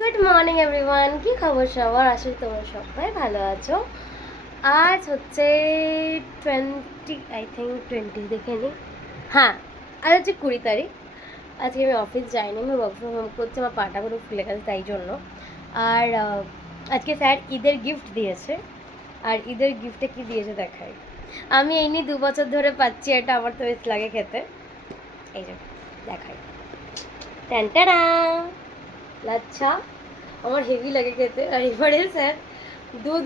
Good morning everyone, কি খবর সবার? আসলে তোমরা সবাই ভালো আছো। আজ হচ্ছে 20 দেখে নি। হ্যাঁ, আজ হচ্ছে 20 তারিখ। আজকে আমি অফিস যাইনি, আমি ওয়ার্ক ফ্রম হোম করছি। আমার পাটা করে ফুলে গেছে তাই জন্য। আর আজকে স্যার ঈদের গিফট দিয়েছে। আর ঈদের গিফটে কি দিয়েছে দেখাই। আমি এই নিয়ে 2 বছর ধরে পাচ্ছি, এটা আমার তো বেশ লাগে খেতে। এই যে দেখাই, ট্যান্টারা লাচ্ছা। আমার হেভি লাগে খেতে। আর এবারে স্যার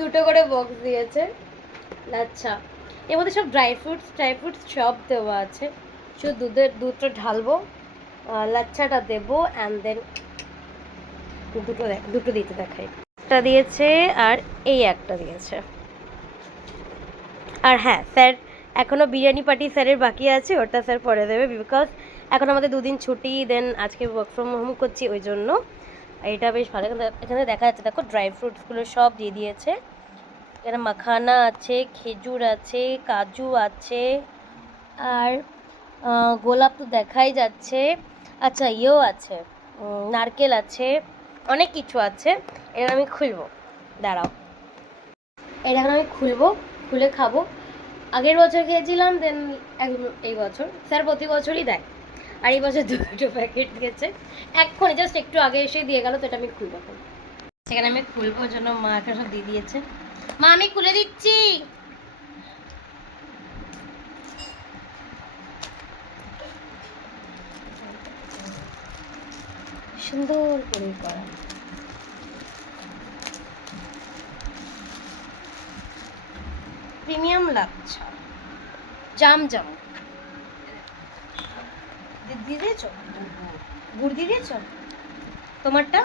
দুটো করে বক্স দিয়েছে লাচ্ছা। এর মধ্যে সব ড্রাই ফ্রুটস সব দেওয়া আছে। শুধু দুধটা ঢালবো, লাচ্ছাটা দেবো, অ্যান্ড দেন দুটো দিতে দেখাই। একটা দিয়েছে আর এই একটা দিয়েছে। আর হ্যাঁ, স্যার এখনও বিরিয়ানি পার্টি স্যারের বাকি আছে, ওটা স্যার পরে দেবে। বিকজ এখন আমাদের 2 দিন ছুটি, দেন আজকে ওয়ার্ক ফ্রম হোম করছি ওই জন্য। এটা বেশ ভালো। এখানে দেখা যাচ্ছে, দেখো ড্রাই ফ্রুটসগুলো সব দিয়ে দিয়েছে। এখানে মাখানা আছে, খেজুর আছে, কাজু আছে, আর গোলাপ তো দেখাই যাচ্ছে। আচ্ছা, ইয়েও আছে, নারকেল আছে, অনেক কিছু আছে। এটা আমি খুলবো, দাঁড়াও। এটা এখন আমি খুলবো, খুলে খাবো। আগের বছর খেয়েছিলাম, দেন এই বছর স্যার প্রতি বছরই দেয়। আর এই বছর দুটো প্যাকেট দিয়েছে এক্ষুনি, জাস্ট একটু আগে এসে দিয়ে গেল। তো এটা আমি খুলবো এখন। সেখানে আমি খুলবো জন্য মা একটা সব দিয়ে দিয়েছে। মা, আমি খুলে দিচ্ছি। সুন্দর করে করা প্রিমিয়াম লাচ্ছা, জাম জাম দিয়ে দিয়েছ, গুড় দিয়ে দিয়েছ। তোমারটা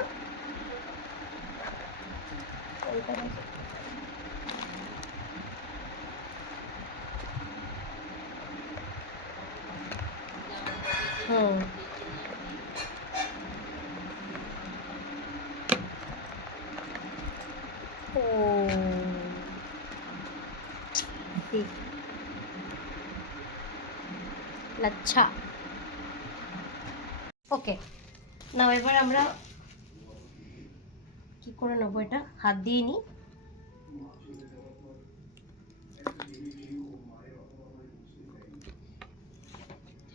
হুম, ও লাচ্ছা। ওকে, না এবার আমরা কি করে নেবো? এটা হাত দিয়ে নিই।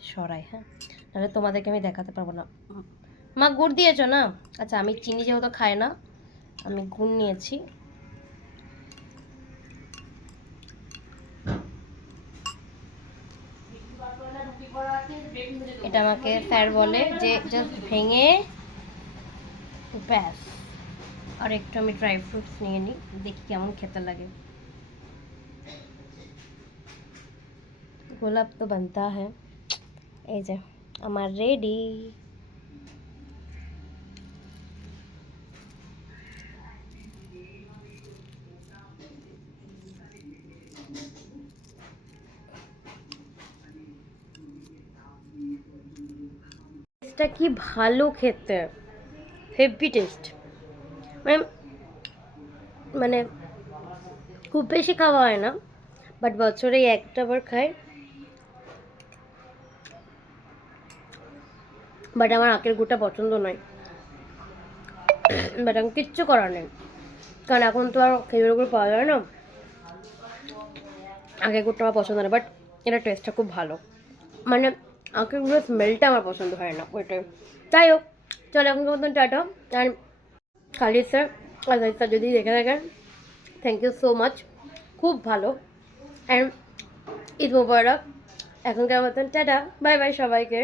সরাই, হ্যাঁ, তাহলে তোমাদেরকে আমি দেখাতে পারবো না। মা, গুড় দিয়েছো না? আচ্ছা, আমি চিনি যেহেতু খাই না, আমি গুড় নিয়েছি। এটা আমাকে স্যার বলে যে জাস্ট ভেঙে ব্যাস। আর একটু আমি ড্রাই ফ্রুটস নিয়ে নিই, দেখি কেমন খেতে লাগে। গোলাপ তো বানতা হ্যাঁ। এই যে আমার রেডি। টেস্টটা কি ভালো খেতে, হেভি টেস্ট। মানে মানে খুব বেশি খাওয়া হয় না, বাট বছরে একটা বার খাই। বাট আমার আখের গুড়টা পছন্দ নয়, বাট আমি কিচ্ছু করার নেই, কারণ এখন তো আর খেজুর গুড় পাওয়া যায় না। আখের গুড়টা আমার পছন্দ নয়, বাট এটা টেস্টটা খুব ভালো। মানে আখের গুড়ের স্মেলটা আমার পছন্দ হয় না, ওইটাই। যাই হোক, চলো এখন মতন টাটা। আর কালি স্যার আজাদ স্যার যদি দেখে থাকেন, থ্যাংক ইউ সো মাচ, খুব ভালো। অ্যান্ড ঈদ মোবারক। এখনকার মতন টাটা, বাই বাই সবাইকে।